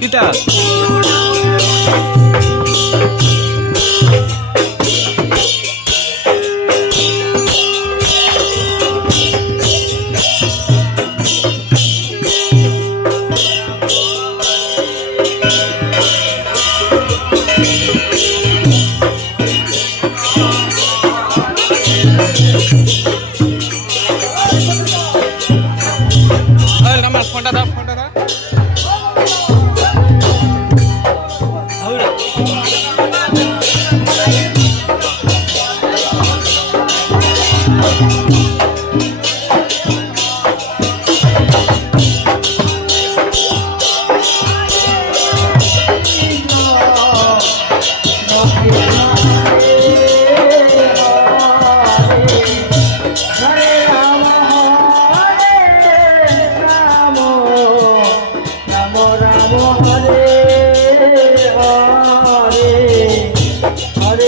কিটা ফোনটা দাও। ফোনটা দাও। Thank না